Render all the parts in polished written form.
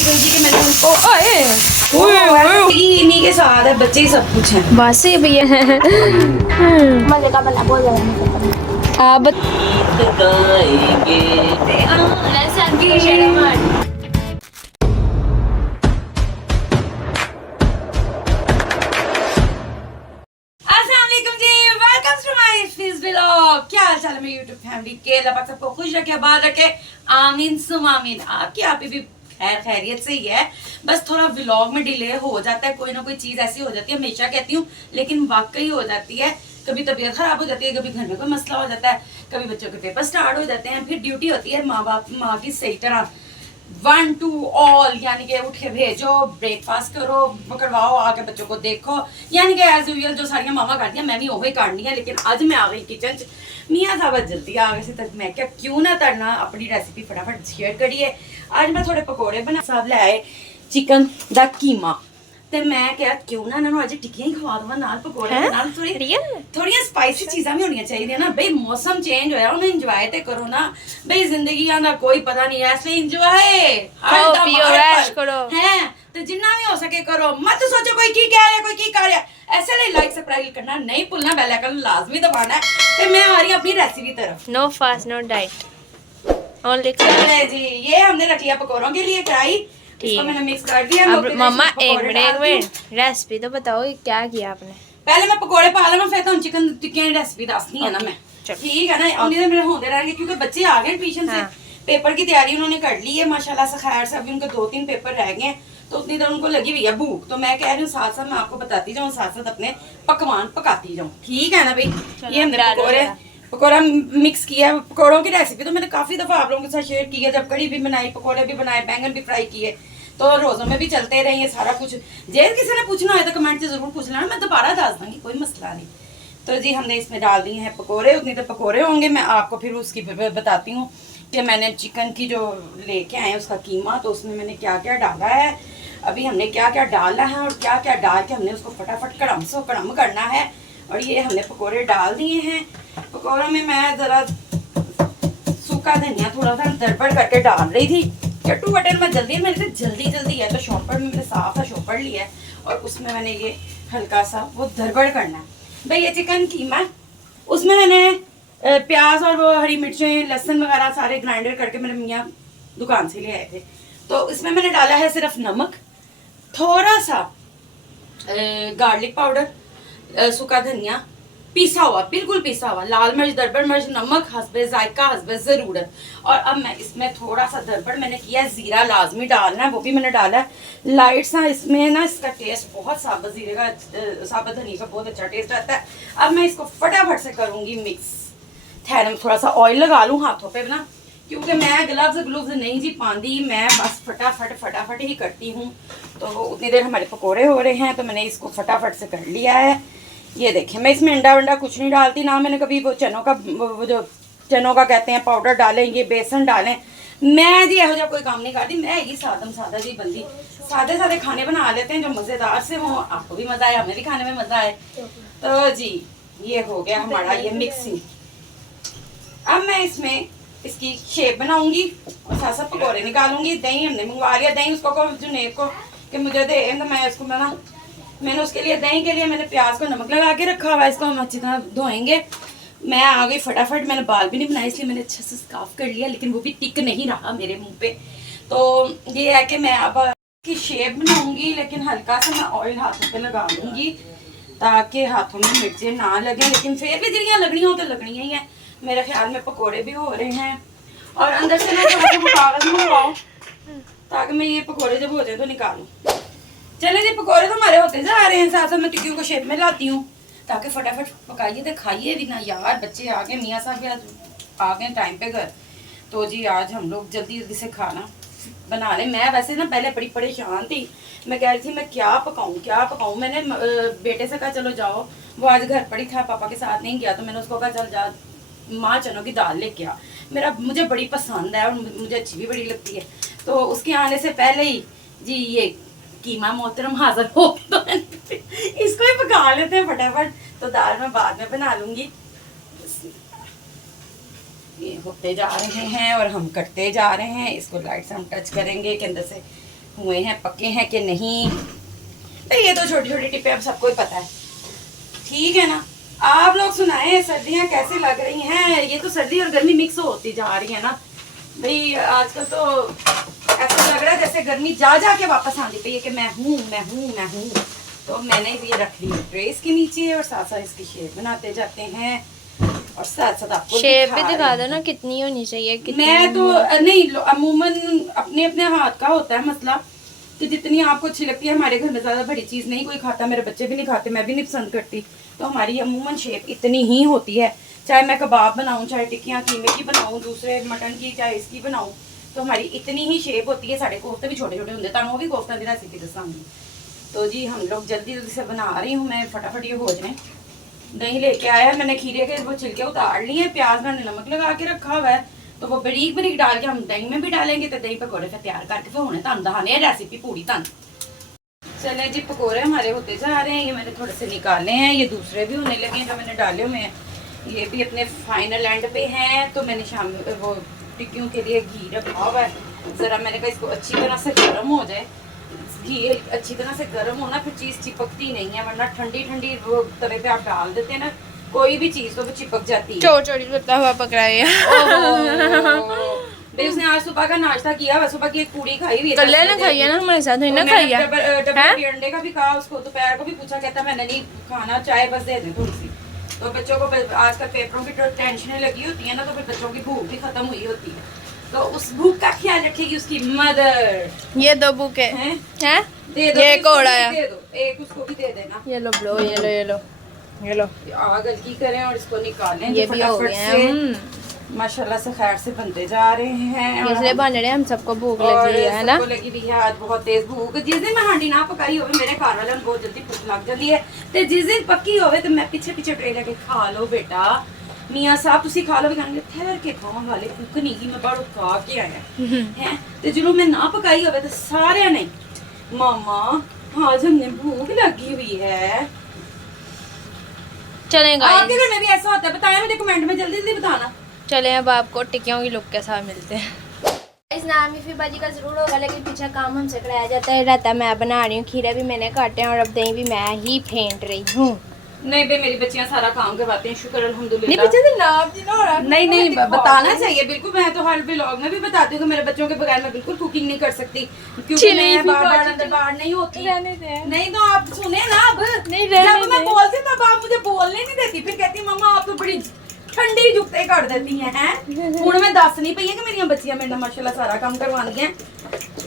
जल्दी कि मैंने उनको इन्हीं के साथ है, बच्चे ही सब कुछ है। बस ये भैया मजे का बना बहुत ज्यादा आप क्या हाल चाल है मेरी यूट्यूब फैमिली के? अल्लाह पाक सबको खुश रखे, आबाद रखे, आमीन सुम आमीन। आपकी आप भी खैर खैरियत से ही है, बस थोड़ा व्लॉग में डिले हो जाता है, कोई ना कोई चीज ऐसी हो जाती है, हमेशा कहती हूँ लेकिन वाकई हो जाती है। कभी तबीयत खराब हो जाती है, कभी घर में कोई मसला हो जाता है, कभी बच्चों के पेपर स्टार्ट हो जाते हैं, फिर ड्यूटी होती है माँ की सही तरह 1 to all, यानी कि उठ के भेजो, ब्रेकफास्ट करो, पकड़वाओ, आके बच्चों को देखो, यानी कि एज यूजुअल जो सारियां मामा करती हैं मैं भी वही करनी है। लेकिन आज मैं आ गई किचन च, मियाँ साहब जल्दी आ गए तक मैं क्या क्यों ना करना अपनी रेसिपी फटाफट शेयर करिए। आज मैं थोड़े पकौड़े बना साहब ले आए चिकन दा कीमा, ਤੇ ਮੈਂ ਕਿਹਾ ਕਿਉਂ ਨਾ ਇਹਨਾਂ ਨੂੰ ਅੱਜ ਟਿੱਕੀਆਂ ਹੀ ਖਵਾ ਦਵਾਂ ਨਾਲ ਪਕੌੜੇ ਦੇ ਨਾਲ। ਥੋੜੀਆਂ ਸਪਾਈਸੀ ਚੀਜ਼ਾਂ ਵੀ ਹੋਣੀਆਂ ਚਾਹੀਦੀਆਂ ਨਾ ਬਈ, ਮੌਸਮ ਚੇਂਜ ਹੋਇਆ ਉਹਨੂੰ ਇੰਜੋਏ ਤੇ ਕਰੋ ਨਾ ਬਈ, ਜ਼ਿੰਦਗੀਆਂ ਦਾ ਕੋਈ ਪਤਾ ਨਹੀਂ, ਇਸ ਲਈ ਇੰਜੋਏ ਖਾਓ ਪੀਓ ਐਸ਼ ਕਰੋ ਹੈ ਤੇ ਜਿੰਨਾ ਵੀ ਹੋ ਸਕੇ ਕਰੋ। ਮਤ ਸੋਚੋ ਕੋਈ ਕੀ ਕਹਿ ਰਿਹਾ, ਕੋਈ ਕੀ ਕਰ ਰਿਹਾ। ऐसे लिए लाइक सब्सक्राइब करना नहीं भूलना, बेल आइकन लाजमी दबाना है। तो मैं आ रही हूं अपनी रेसिपी तरफ। No fast no diet only जी। ये हमने रख लिया पकौड़ों के लिए कढ़ाई, इसको मैंने मिक्स कर दिया। अब मम्मा एक मिनट रेसिपी तो बताओ क्या किया आपने? पहले मैं पकौड़े पा लवां, फिर तो चिकन टिक्कियां की रेसिपी दसनी है ना मैं, ठीक है ना। उन्हीं दिन मेरे होते रहेंगे क्योंकि बच्चे आ गए ट्यूशन से, पेपर की तैयारी उन्होंने कर ली है माशाल्लाह से। खैर से अभी उनके 2-3 पेपर रह गए हैं, तो उतनी देर उनको लगी हुई है भूख। तो मैं कह रही हूँ साथ साथ मैं आपको बताती जाऊँ, साथ साथ अपने पकवान पकाती जाऊँ, ठीक है ना भाई। ये हमने पकौड़ा मिक्स किया। पकौड़ों की रेसिपी तो मैंने काफी दफा आप लोगों के साथ शेयर की है, जब कड़ी भी बनाई, पकौड़े भी बनाए, बैंगन भी फ्राई किए, तो रोजों में भी चलते रहे ये सारा कुछ। जे किसी ने पूछना हो तो कमेंट से जरूर पूछ लेना, मैं दोबारा डाल दूंगी, कोई मसला नहीं। तो जी हमने इसमें डाल दिए हैं पकौड़े, उतनी तो पकौड़े होंगे। मैं आपको फिर उसकी बताती हूँ कि मैंने चिकन की जो लेके आए उसका कीमा, तो उसमें मैंने क्या क्या डाला है, अभी हमने क्या क्या डाला है और क्या क्या डाल के हमने उसको फटाफट कड़म से कड़म करना है। और ये हमने पकौड़े डाल दिए हैं। पकौड़ों में मैं ज़रा सूखा धनिया थोड़ा सा दरबड़ करके डाल रही थी। चट्टू बटन में जल्दी मेरे से जल्दी है, तो शॉपर में मैंने साफ सा शॉपर लिया है और उसमें मैंने ये हल्का सा वो दरबड़ करना है भाई। ये चिकन कीमा, उसमें मैंने प्याज और वो हरी मिर्चें, लहसुन वगैरह सारे ग्राइंडर करके मेरे मियाँ दुकान से ले आए थे। तो इसमें मैंने डाला है सिर्फ नमक, थोड़ा सा गार्लिक पाउडर, सूखा धनिया पिसा हुआ, बिल्कुल पिसा हुआ, लाल मिर्च, दरबड़ मिर्च, नमक हस्बे जायका, हस्बे ज़रूरत। और अब मैं इसमें थोड़ा सा दरबड़ मैंने किया है, ज़ीरा लाजमी डालना है, वो भी मैंने डाला है लाइट सा। इसमें ना इसका टेस्ट बहुत साबुत ज़ीरे का, साबुत धनिया का बहुत अच्छा टेस्ट आता है। अब मैं इसको फटाफट से करूँगी मिक्स। ठहर में थोड़ा सा ऑयल लगा लूँ हाथों पर ना, क्योंकि मैं ग्लव्स नहीं जी पाती, मैं बस फटाफट ही करती हूँ। तो उतनी देर हमारे पकोड़े हो रहे हैं, तो मैंने इसको फटाफट से कर लिया है। ये देखिए मैं इसमें अंडा वंडा कुछ नहीं डालती ना, मैंने कभी वो चनों का कहते हैं पाउडर डालें, ये बेसन डालें, मैं जी यहो कोई काम नहीं करती। मैं ही सादा जी बंदी, सादे खाने बना लेते हैं जो मज़ेदार से हो, आपको भी मज़ा आए, हमें भी खाने में मज़ा आए। तो जी ये हो गया हमारा ये मिक्सिंग। अब मैं इसमें इसकी शेप बनाऊंगी और साथ साथ पकौड़े निकालूंगी। दही हमने मंगवा लिया, दही उसको जुनेद को कि मुझे दे, तो मैं उसको मैंने उसके लिए दही के लिए मैंने प्याज को नमक लगा के रखा हुआ है, इसको हम अच्छी तरह धोएंगे। मैं आ गई फटाफट, मैंने बाल भी नहीं बनाए इसलिए मैंने अच्छे से स्काफ कर लिया, लेकिन वो भी टिक नहीं रहा मेरे मुंह पे। तो ये है कि मैं अब की शेप बनाऊंगी, लेकिन हल्का सा मैं ऑयल हाथों पे लगा दूंगी ताकि हाथों में मिर्चें ना लगे, लेकिन फिर भी जिड़ियाँ लगनी हो तो लगनी ही है। मेरे ख्याल में पकोड़े भी हो रहे हैं और अंदर से मैं थोड़ा सा कागज मंगवाऊँ ताकि मैं ये पकोड़े जब हो जाए तो निकालूँ। चले जी पकोड़े तो हमारे होते जा रहे हैं, साथ साथ मैं टिक्कियों को शेप में लाती हूँ ताकि फटाफट पकाइए तो खाइए भी ना यार। बच्चे आ गए, मियाँ साहब भी आ गए टाइम पे घर, तो जी आज हम लोग जल्दी से खाना बना लें। मैं वैसे ना पहले बड़ी परेशान थी, मैं कह रही थी मैं क्या पकाऊँ। मैंने बेटे से कहा चलो जाओ, वो आज घर पर ही था, पापा के साथ नहीं गया, तो मैंने उसको कहा चल जा माँ चनों की दाल लेके आ, मुझे बड़ी पसंद है और मुझे अच्छी भी बड़ी लगती है। तो उसके आने से पहले ही जी ये कीमा मोहतरम हाजिर हो, तो इसको ही पका लेते हैं फटाफट। तो दाल मैं बाद में बना लूँगी। ये होते जा रहे हैं और हम करते जा रहे हैं, इसको लाइट से हम टच करेंगे कि अंदर से हुए हैं, पक्के हैं कि नहीं। तो ये तो छोटी छोटी टिप्पे अब सबको ही पता है, ठीक है ना। आप लोग सुनाएं सर्दियाँ कैसे लग रही हैं। ये तो सर्दी और गर्मी मिक्स होती जा रही है ना भाई। आजकल तो ऐसा लग रहा है जैसे गर्मी जा जा के वापस आती पई है कि मैं हूँ मैं हूँ मैं हूँ। तो मैंने ये रख ली ड्रेस के नीचे और साथ साथ इसकी शेप बनाते जाते हैं और साथ साथ आपको शेप भी दिखा दिखा रही दो ना कितनी होनी चाहिए, कितनी मैं तो नहीं, अमूमन अपने अपने हाथ का होता है मसला कि जितनी आपको अच्छी लगती है। हमारे घर में ज्यादा बड़ी चीज नहीं कोई खाता, मेरे बच्चे भी नहीं खाते, मैं भी नहीं पसंद करती। तो हमारी अमूमन शेप इतनी ही होती है, चाहे मैं कबाब बनाऊं, चाहे टिक्कियां कीमे की बनाऊं, दूसरे मटन की, चाहे इसकी बनाऊं, तो हमारी इतनी ही शेप होती है। साढ़े कोफ्ते भी छोटे छोटे होंगे, वो भी कोफ्ता की रेसिपी दसाऊंगी। तो जी हम लोग जल्दी जल्दी से बना रही हूँ मैं, फटाफट ये हो जाए। दही लेके आया मैंने, खीरे के वो छिलके उतार लिए, प्याज मैंने नमक लगा के रखा हुआ है, तो वो बारीक बारीक डाल के हम दही में भी डालेंगे। तो दही पकौड़े फिर तैयार करके फिर होने तन दहाने रेसिपी पूरी तन। चले जी पकौड़े हमारे होते जा रहे हैं। ये मैंने थोड़े से निकाले हैं, ये दूसरे भी होने लगे हैं जो मैंने डाले हुए हैं। ये भी अपने फाइनल एंड पे हैं। तो मैंने शाम वो टिक्कियों के लिए घी रखा हुआ है, ज़रा मैंने कहा इसको अच्छी तरह से गर्म हो जाए। घी अच्छी तरह से गर्म होना, फिर चीज़ चिपकती नहीं है, वरना ठंडी ठंडी वो तवे पे आप डाल देते हैं ना कोई भी चीज़ तो वो चिपक जाती है। चोर चोरी करता हुआ पकड़ा है। भाई उसने आज सुबह का नाश्ता किया हुआ, सुबह की एक पूरी खाई हुई है। कल ना खाई है ना हमारे साथ, तो ना खाई है। डबल अंडे का भी कहा उसको, दोपहर को भी पूछा, कहता मैंने नहीं खाना, चाय बस दे दे थोड़ी सी। तो बच्चों को आजकल पेपरों की टेंशनें लगी होती है ना, तो फिर बच्चों की भूख भी खत्म हुई होती है। तो उस भूख का ख्याल रखेगी उसकी मदर। ये 2 बुक है हैं? हैं? दे दो, ये इसको कोड़ा भी है। दे दो, एक उसको भी दे देना। ये लो ब्लो, ये लो, ये लो, ये लो। आग हल्की करें और इसको निकालें। ये भी हो फटाफट गया से माशाल्लाह से खैर से बनते जा रहे हैं। और इसलिए बन रहे हैं, हम सबको भूख और लगी है ना। सबको लगी भी है आज बहुत तेज भूख। जिस दिन मैं हांडी ना पकाई होवे मेरे घर वाले बहुत जल्दी भूख लग जाती है, ते जिस दिन पक्की होवे तो मैं पीछे पीछे ट्रे लेके खा लो बेटा मियां साहब तुसी खा लो। कहंगे ठहर के खाओ वाले भूख नहीं की मैं बड़ो खा के आया हैं। ते जो मैं ना पकाई होवे तो सारे ने मामा आज हमने भूख लगी हुई है। चलें गाइस, आपके घर में भी ऐसा होता है? बताया मुझे कमेंट में, जल्दी जल्दी बताना। चले अब आपको टिक्कियों की लुक के साथ मिलते हैं। इस नामी फिर बाजी का जरूर होगा, लेकिन पीछे काम हमसे कराया जाता है रहता। मैं बना रही हूँ, खीरे भी मैंने काटे हैं और अब दही भी मैं ही फेंट रही हूँ। नहीं बे मेरी बच्चियां सारा काम करवाती हैं, शुक्र अल्हम्दुलिल्लाह। नहीं पीछे से नाप जी ना हो रहा। नहीं बताना चाहिए बिल्कुल। मैं तो हर व्लॉग में भी बताती हूँ कि मेरे बच्चों के बगैर मैं बिल्कुल कुकिंग नहीं कर सकती, क्योंकि मैं बार अंदर बाहर नहीं होती। नहीं तो आप सुने ना, अब नहीं जब मैं बोलती तब आप मुझे बोलने नहीं देती, फिर कहती मम्मा आप तो बड़ी ठंडी जुगते कर देती हैं। हूं मैं दस नहीं पई है कि मेरी बच्चियां मेरे माशाल्लाह सारा काम करवानी है।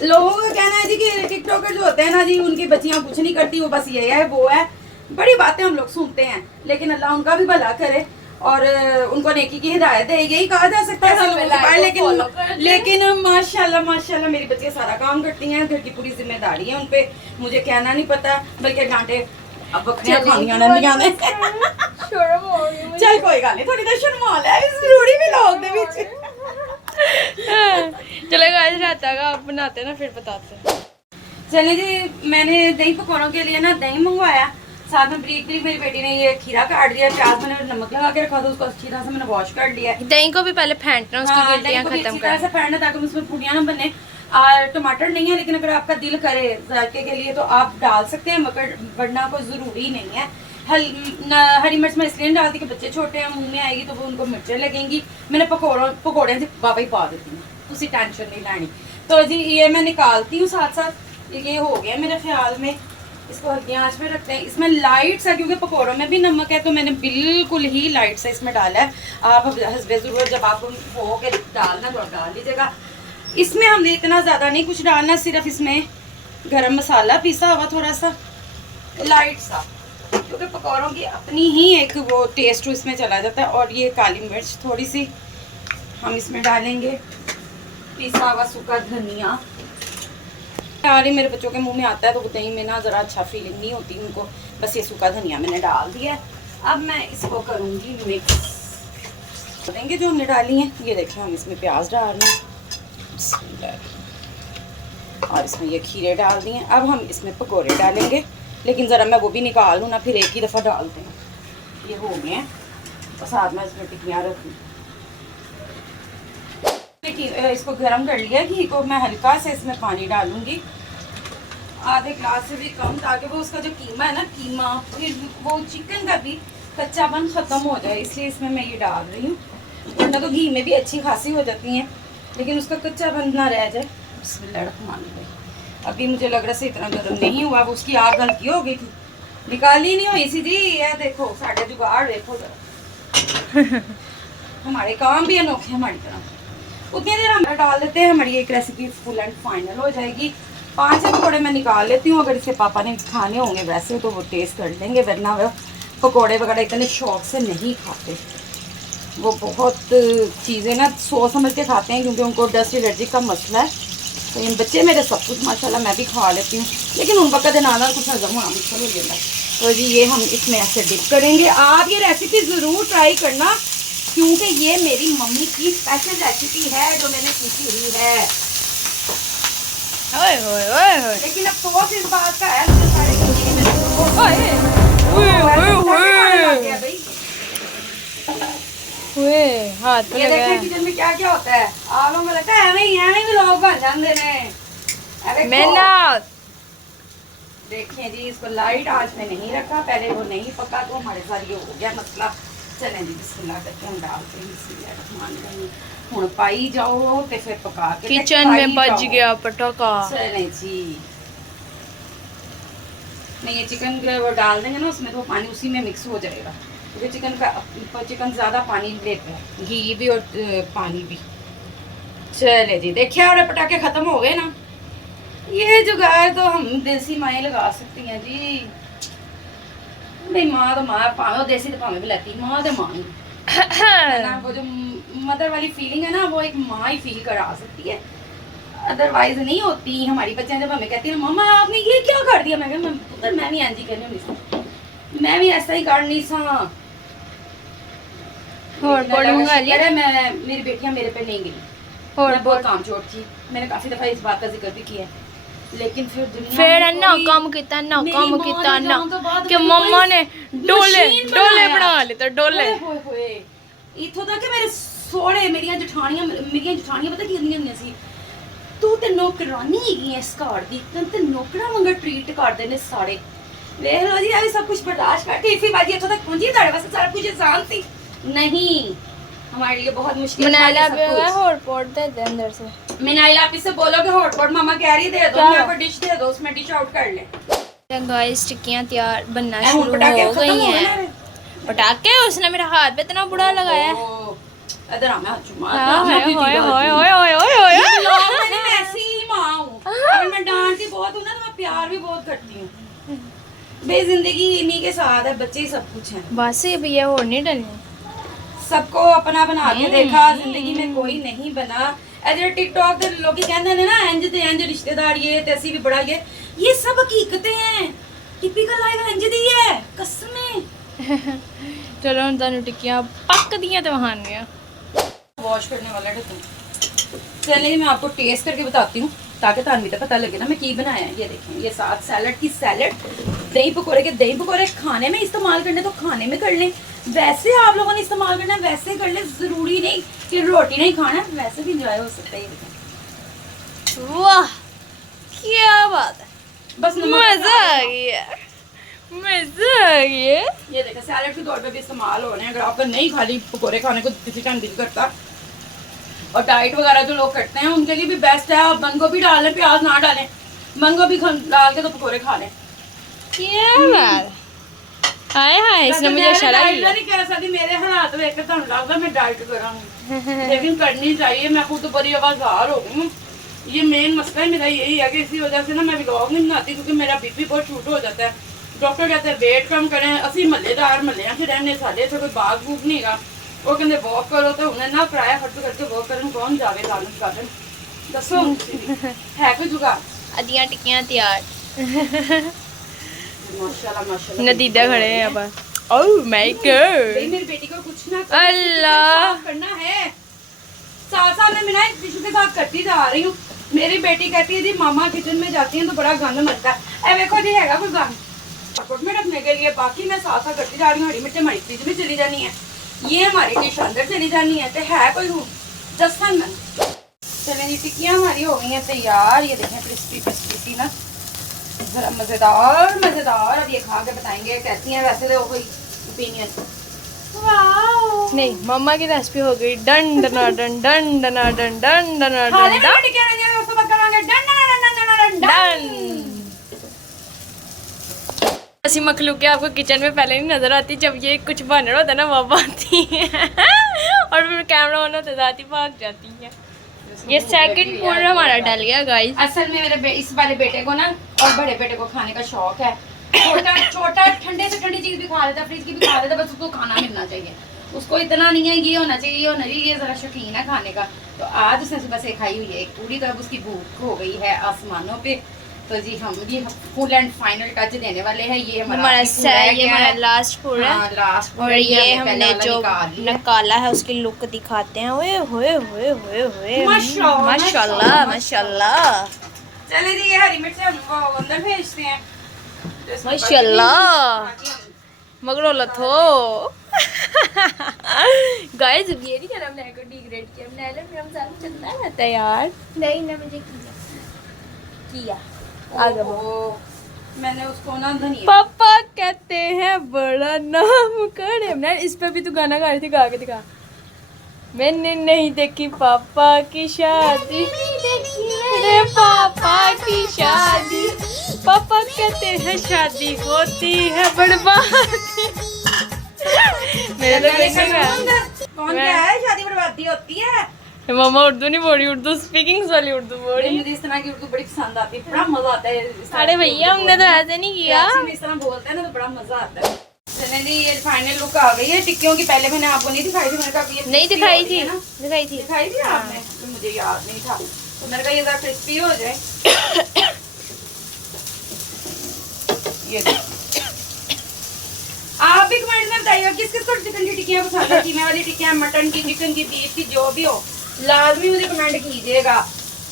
लोगों का कहना है जी कि टिकटॉकर जो होते हैं ना जी, उनकी बच्चियां कुछ नहीं करती, वो बस ये है वो है, बड़ी बातें हम लोग सुनते हैं। लेकिन अल्लाह उनका भी भला करे और उनको नेकी की हिदायत दे, यही कहा जा सकता है ऐसे लोगों के बारे। लेकिन माशाल्लाह माशाल्लाह मेरी बच्चियां सारा काम करती हैं, घर की पूरी जिम्मेदारी है उन पे, मुझे कहना नहीं पता, बल्कि डांटे अब बकरियां खानियां नंदियां ने। शर्म हो रही है। चल कोई गल नहीं, थोड़ी तो शर्मा ले इस जरूरी भी लोग दे विच। चले गाइस, रहता है आप बनाते ना फिर बताते हैं। चले जी मैंने दही पकौड़ों के लिए ना दही मंगवाया, साथ में बारीक बारीक मेरी बेटी ने ये खीरा काट दिया, प्याज मैंने नमक लगा के रखा था, उसको अच्छी तरह से मैंने वॉश कर लिया है। दही को भी पहले फेंटना, उसकी हाँ, गिल्टियां दही को भी खत्म अच्छी तरह करना। से फेंटना ताकि उसमें पुड़ियाँ ना बने। और टमाटर नहीं है, लेकिन अगर आपका दिल करे जायके के लिए तो आप डाल सकते हैं, मगर वरना कोई ज़रूरी नहीं है। हरी मिर्च मैं इसलिए नहीं डालती कि बच्चे छोटे हैं, मुंह में आएगी तो वो उनको मिर्चें लगेंगी। मैंने पकौड़े से बाबा ही पा देती हूँ, उसी टेंशन नहीं लानी। तो जी ये मैं निकालती हूँ साथ साथ। ये हो गया मेरे ख्याल में, इसको हल्की आंच पे रखते हैं। इसमें लाइट सा, क्योंकि पकौड़ों में भी नमक है तो मैंने बिल्कुल ही लाइट सा इसमें डाला है। आप हस्बे ज़रूर जब आप हो के डालना तो डाल लीजिएगा। इसमें हमने इतना ज़्यादा नहीं कुछ डालना, सिर्फ इसमें गरम मसाला पीसा हुआ थोड़ा सा लाइट सा, क्योंकि पकौड़ों की अपनी ही एक वो टेस्ट इसमें चला जाता है। और ये काली मिर्च थोड़ी सी हम इसमें डालेंगे, पिसा हुआ सूखा धनिया। यार ये मेरे बच्चों के मुंह में आता है तो वो दही में ना ज़रा अच्छा फीलिंग नहीं होती उनको, बस ये सूखा धनिया मैंने डाल दिया है। अब मैं इसको करूँगी मिक्स देंगे जो हमने डाली हैं। ये देखिए हम इसमें प्याज डाल रहे हैं और इसमें ये खीरे डाल दिए। अब हम इसमें पकोड़े डालेंगे, लेकिन ज़रा मैं वो भी निकाल लूँ ना, फिर एक ही दफ़ा डालते हैं। ये हो गए हैं और साथ में इसमें टिक्कियाँ रखूँ। देखिए इसको गर्म कर लिया, घी को मैं हल्का से इसमें पानी डालूँगी आधे ग्लास से भी कम, ताकि वो उसका जो कीमा है ना, कीमा फिर वो चिकन का भी कच्चापन ख़त्म हो जाए, इसलिए इसमें मैं ये डाल रही हूँ। वरना तो घी में भी अच्छी खासी हो जाती हैं, लेकिन उसका कच्चापन ना रह जाए। बिस्मिल्लाह। अभी मुझे लग रहा है इतना गर्म नहीं हुआ, वो उसकी आग हल्की हो गई थी, निकाली नहीं हुई सी जी। ये देखो साढ़े जुगाड़ देखो जरा। हमारे काम भी अनोखे हमारी तरह। उतनी देर हम डाल देते हैं, हमारी एक रेसिपी फुल एंड फाइनल हो जाएगी। 5 पकौड़े मैं निकाल लेती हूँ, अगर इसे पापा ने खाने होंगे वैसे तो वो टेस्ट कर लेंगे, वरना वो पकौड़े वगैरह इतने शौक से नहीं खाते। वो बहुत चीज़ें ना सोच समझ के खाते हैं, क्योंकि उनको डस्ट एलर्जी का मसला है। तो इन बच्चे मेरे सब कुछ माशाल्लाह मैं भी खा लेती हूँ, लेकिन उन बका देना कुछ हजम होना मुश्किल हो जाता है। तो जी ये हम इसमें ऐसे डिप करेंगे। आप ये रेसिपी ज़रूर ट्राई करना, क्योंकि ये मेरी मम्मी की स्पेशल रेसिपी है जो मैंने सीखी हुई है। ओए ओए ओए ओए, लेकिन अफसोस इस बात का है कि सारे हाथ पे ये लगा देखें है। किचन में क्या क्या होता है। आप लोगों को लगता है एवं भी लोग बन जाते हैं। मेहनत। देखिए जी, इसको लाइट आंच में नहीं रखा, पहले वो नहीं पका तो हमारे साथ ये हो गया मसला। चलें जी बिस्मिल्लाह करके हम डालते हैं। बिस्मिल्लाह हुण पाई जाओ ते फिर पका के किचन में बज गया पटाखा। चलें जी। नहीं ये चिकन वो डाल देंगे ना उसमें, तो पानी उसी में मिक्स हो जाएगा, क्योंकि चिकन ज़्यादा पानी लेते हैं, घी भी और पानी भी। चले जी, देखिए और पटाखे ख़त्म हो गए ना। ये जुगाड़ तो हम देसी माएँ लगा सकती हैं जी। नहीं माँ तो माँ, पावे देसी तो पावे भी लगती, माँ तो माँ है ना। वो जो मदर वाली फीलिंग है ना, वो एक माँ ही फील करा सकती है, अदरवाइज नहीं होती। हमारी बच्चियां जब हमें कहती हैं मम्मा आपने ये क्या कर दिया, मैं कहती मैं भी एंजी करनी हूँ, मैं भी ऐसा ही करनी सा। और पढ़ूंगा लिया अरे मैं मेरी बेटियां मेरे पे नहीं गिरी, और बहुत काम चोर थी। मैंने काफी दफा इस बात का जिक्र भी किया है, लेकिन फिर दुनिया ना कम किता ना कम किता ना कि मम्मा ने डोले डोले बना ले तो डोले इथों तक कि मेरे सोहरे मेरियां जठानियां पता की होंदियां सी, तू ते नौकरानी हैगी इस घर दी, ते नौकरा वांगर ट्रीट करदे ने सारे। वेख लो जी, अभी सब कुछ बर्दाश्त करके इसी बाजी इथों तक पहुंची, तारे वास्ते सारा कुछ आसान थी नहीं, हमारे लिए बहुत मुश्किल था। मनाइला भी है हॉटपॉट दे दे अंदर से। मनाइला आप इससे बोलो कि हॉटपॉट मामा कह रही दे दो, मेरे को डिश दे दो, उसमें डिश आउट कर ले। गाइस टिक्कियां तैयार बनना शुरू हो गई हैं। पटाखे उसने मेरे हाथ पे इतना बुरा लगाया। इधर आ, मैं हाथ चुमा। ओए ओए ओए ओए ओए मैं ऐसी ही माँ हूँ, अगर मैं डांटती बहुत हूँ ना तो मैं प्यार भी बहुत करती हूँ। बे जिंदगी इन्हीं के साथ है, बच्चे ही सब कुछ हैं। बस ये भैया और नहीं डलनी, सबको अपना बना के देखा, जिंदगी में कोई नहीं बना। अजर टिकटॉक दे लोग कहते हैं ना इंज ते इंज रिश्तेदार ये ते असी भी बड़ा ये सब हकीकतें हैं, टिपिकल लाइफ इंज दी है कसमें। चलो हम तानू टिक्कियां पक दियां ते वहानियां वॉश करने वाला ढक्कन। चलिए मैं आपको टेस्ट करके बताती हूँ, ताकि तान भी तो पता लगे ना मैं की बनाया है। ये देखें, ये साथ सैलड की सैलड, दही पकौड़े के दही पकौड़े। खाने में इस्तेमाल करने तो खाने में कर लें, वैसे आप लोगों ने इस्तेमाल करना है वैसे कर ले, जरूरी नहीं कि रोटी नहीं खाना, वैसे भी इंजॉय हो सकता है। ये वाह क्या बात है, बस मजा आ गया, मजा आ गया। ये देखो सैलड के तौर पे भी इस्तेमाल हो रहे हैं। अगर आपका नहीं खाली पकौड़े खाने को किसी टाइम दिल करता, और डाइट वगैरह जो लोग करते हैं उनके लिए भी बेस्ट है। आप बंद गोभी डाल लें, प्याज ना डालें, बंद गोभी डाल के तो पकौड़े खा लें। क्या बात, हाय हाय इसने मुझे शराब दिया। नहीं कह सकती, मेरे हालात देख के ਤੁਹਾਨੂੰ लगता मैं डाइट करूंगी, लेकिन करनी चाहिए। मैं खुद बड़ी आवाज़दार हो गई हूँ। ये मेन मसला मेरा यही है कि इसी वजह से ना मैं व्लॉग नहीं बनाती, क्योंकि मेरा बीपी बहुत शूट हो जाता है। डॉक्टर कहते हैं वेट कम करें। असं महल्लेदार महल्लियां च रहने, साढ़े इतने कोई बाग बूग नहीं है। वो कहते वॉक करो, तो उन्हें ना किराया खर्च करके वॉक करन कौन जावे लालच करन, दसो है कोई जुगाड़। अदियां टिक्कियां तैयार, माशाल्लाह माशाल्लाह। नदीदा खड़े हैं यहाँ पर। ओह माय गॉड, मेरी बेटी को कुछ ना अल्लाह करना है, साथ साथ मैं बिना टिश्यू के साथ करती जा रही हूँ। मेरी बेटी कहती है जी मामा किचन में जाती हैं तो बड़ा गंद मचता है। देखो जी हैगा कोई गंद पकोट में रखने के लिए, बाकी मैं साथ साथ करती जा रही हूँ। हरी मिर्च हमारी फ्रिज में चली जानी है, ये हमारी डिश अंदर चली जानी है, तो है कोई हूँ दसन मन। चलें जी टिक्कियाँ हमारी हो गई हैं तैयार। ये देखें क्रिस्पी क्रिस्पी सी ना, जरा मजेदार मजेदार। अब ये खा के बताएंगे कैसी है। वैसे तो कोई ओपिनियन। नहीं, मम्मा की रेसिपी हो गई डन डना डन डन डना डन डन डना खाने डन में टिके रहने हैं, उसको मत करांगे। डन डन डन डन डन डन। ऐसी मखलूक आपको किचन में पहले नहीं नजर आती, जब ये कुछ बन रहा होता है ना वो आती है और फिर कैमरा ऑन होते जाती भाग जाती है। ये सेकंड पूर्ण हमारा डल गया गाइस। असल में मेरे इस वाले बेटे को ना और बड़े बेटे को खाने का शौक है। छोटा छोटा ठंडे से ठंडी चीज भी खा लेता, फ्रिज की भी खा लेता, बस उसको खाना मिलना चाहिए। उसको इतना नहीं है ये होना चाहिए, ये होना चाहिए, ये जरा शौकीन है खाने का। तो आज उसने सुबह से खाई हुई है एक पूरी, तरह उसकी भूख हो गई है आसमानों पे। तो जी हम भी फुल एंड फाइनल टच देने वाले हैं। ये हमारा ये हमारा लास्ट पूरा लास्ट और ये हमने जो निकाला है उसकी लुक दिखाते हैं। ओए होए होए होए होए माशाल्लाह माशाल्लाह। चले जी ये हरी मिर्च हम अंदर भेजते हैं माशाल्लाह मगरो लथो गाइस। ये नहीं कर हमने को डिग्रेड किया, हमने एलन में हम साथ चलता रहता है यार। नहीं ना मुझे किया आगे वो मैंने उसको ना धनिया पापा कहते हैं बड़ा नाम करे। मैं इस पे भी तू गाना गा रही थी, गा के दिखा। मैंने नहीं देखी पापा की शादी, रे पापा की शादी, पापा कहते हैं शादी होती है बर्बादी। मेरे तो देखेगा कौन क्या है शादी बर्बादी होती है। मामा उर्दू नहीं बोली, उर्दू स्पीकिंग वाली उर्दू बोली। मुझे इस तरह की उर्दू बड़ी पसंद आती है, बड़ा मजा आता है। अरे भैया हमने तो ऐसे नहीं किया। इस तरह बोलते हैं ना तो बड़ा मजा आता है। चलिए जी ये फाइनल लुक आ गई है टिक्कियों की। पहले मैंने आपको नहीं दिखाई थी, मैंने कहा ये नहीं दिखाई थी ना, दिखाई थी आपने, तो मुझे याद नहीं था। तो मैंने कहा ये जरा क्रिस्पी हो जाए। ये आप भी कमेंट में बताइए किस किस को चिकन की टिक्कियाँ पसंद है, कीमे वाली टिक्कियाँ, मटन की, चिकन की, बीफ की, जो भी हो लाजमी मुझे कमेंट कीजिएगा।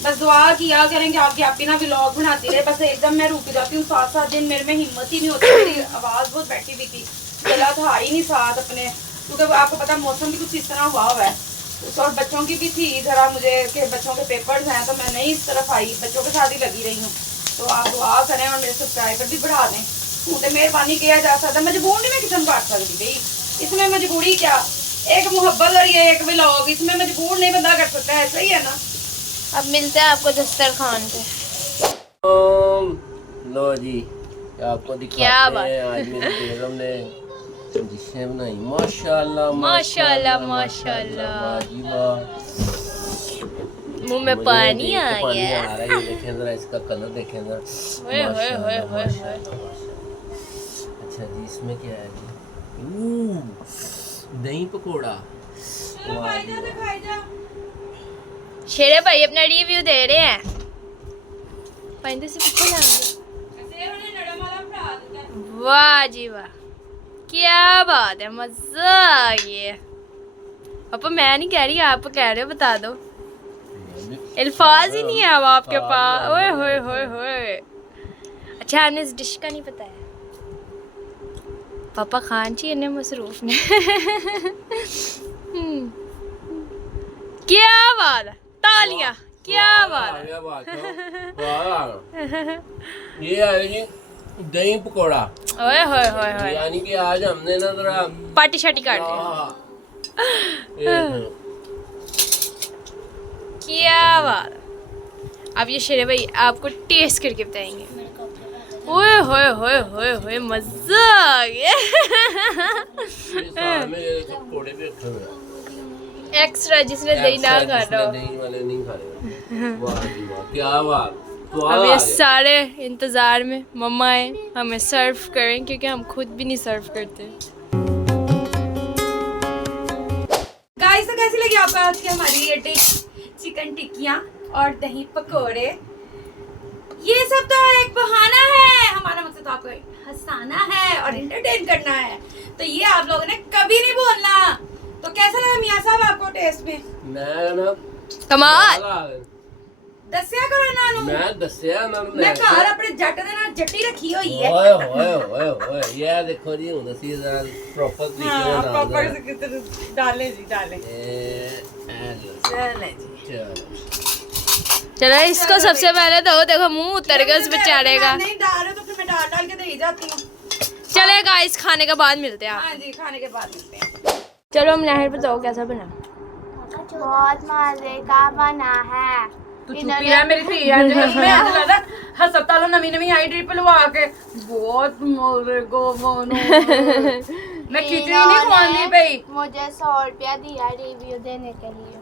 बस दुआ किया करें कि आपकी आपकी ना व्लॉग बनाती रहे। बस एकदम मैं रुक जाती हूँ 7-7 दिन, मेरे में हिम्मत ही नहीं होती, मेरी आवाज़ बहुत बैठी हुई थी, गला था ही नहीं साथ अपने, क्योंकि आपको पता मौसम भी कुछ इस तरह हुआ है। और बच्चों की भी थी जरा मुझे कि बच्चों के पेपर्स हैं, तो मैं नहीं इस तरफ आई, बच्चों के साथ ही लगी रही हूँ। तो आप दुआ करें और मेरे सब्सक्राइबर भी बढ़ा दें। तो मेहरबानी किया जा सकता, मजबूर नहीं मैं किचन काट सकती भाई, इसमें मजबूरी क्या, एक मोहब्बत और ये एक व्लॉग, इसमें मजबूर नहीं बंदा कर सकता है, सही है ना। अब मिलते हैं आपको दस्तरखान पे। लो जी आपको दिखाते हैं आज मेरे बेगम ने डिशें बनाई। माशाल्लाह माशाल्लाह माशाल्लाह, मुंह में पानी आ गया। ये देखें जरा, इसका कलर देखें जरा। ओए ओए ओए ओए। अच्छा जी इसमें क्या है जी, दही पकौड़ा। शेरे भाई अपना रिव्यू दे रहे हैं। पाइंदे से पीछे जाएंगे। वाह जी वाह, क्या बात है, मजा आ गया। पापा मैं नहीं कह रही, आप कह रहे हो, बता दो। अल्फाज ही नहीं है अब आपके पास। ओए होए होए होए। अच्छा हमें इस डिश का नहीं पता है। पापा खान जी इन्हें मसरूफ ने क्या बात है, तालियां, क्या बात है। ये है जी दही पकौड़ा। ओए होए होए होए, यानी कि आज हमने ना जरा पार्टी शार्टी काट ली। क्या बात। अब ये शेरे भाई आपको टेस्ट करके बताएंगे। ओए होए होए होए होए, मजा आ गया। एक्स्ट्रा जिसने दही ना खाना हो, दही वाले नहीं खा रहे। वाह जी वाह, क्या बात। अब ये सारे इंतजार में मम्मा आए हमें सर्व करें, क्योंकि हम खुद भी नहीं सर्व करते। गाइस तो कैसी लगी आपको आज की हमारी ये डिश, चिकन टिक्कियाँ और दही पकोड़े। ये सब तो एक बहाना है, हमारा मकसद आपको हंसाना है और एंटरटेन करना है। तो ये आप लोगों ने कभी नहीं बोलना। तो कैसा लगा मियां साहब आपको टेस्ट में? मैं ना कमाल दस्या करो ना मैं दस्या ना मैं घर अपने जट दे नाल जट्टी रखी हुई है। ओए ओए ओए ओए, ये देखो जी हुन ਅਸੀਂ जरा प्रॉपर तरीके ਨਾਲ प्रॉपर से कितने डाले जी डाले। चले जी चलो चलो इसको सबसे पहले तो देखो मुंह उतर गया उस बेचारे का। नहीं डाल प्याज डाल के दे ही जाती हूँ। चले गाइस खाने के बाद मिलते हैं। हाँ जी, खाने के बाद मिलते हैं। चलो हम नहर बताओ कैसा बना। बहुत मजे का बना है। तू चुपी रह मेरी थी यार। मैं आज लगा हस्पतालों नवी नवी आई ड्रिप लवा के बहुत मजे को बनो। मैं खिचड़ी नहीं खवानी पई। मुझे 100 रुपया दिया रिव्यू देने के लिए।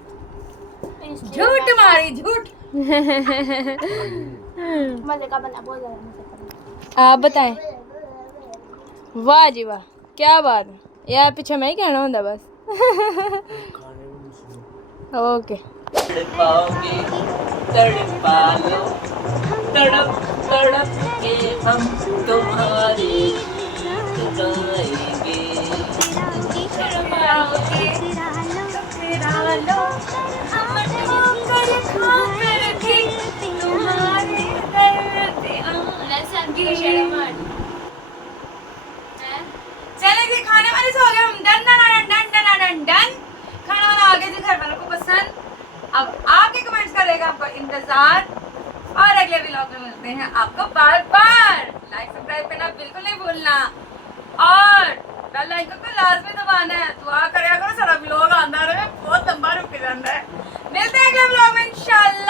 झूठ मारी झूठ। मजे का बना, बहुत ज्यादा मजे का बना। आप बताएं। वाह जी वाह, क्या बात है यार, पीछे मैं ही कहना होता बस। ओके। तड़पाओगे तड़पा लो, तड़प तड़प के हम तुम्हारे गाएंगे। चले जी, खाने वाले से हो गया हम डन डन डन डन डन डन। खाना वाना आ गया जी, घर वालों को पसंद। अब आपके कमेंट्स का रहेगा आपका इंतजार और अगले व्लॉग में मिलते हैं आपको बार बार। लाइक सब्सक्राइब करना बिल्कुल नहीं भूलना और बेल आइकन को लाजमी दबाना है। दुआ करा करो सारा व्लॉग आंदा रहे, बहुत लंबा रुक जाता है। मिलते हैं अगले व्लॉग में इंशाल्लाह।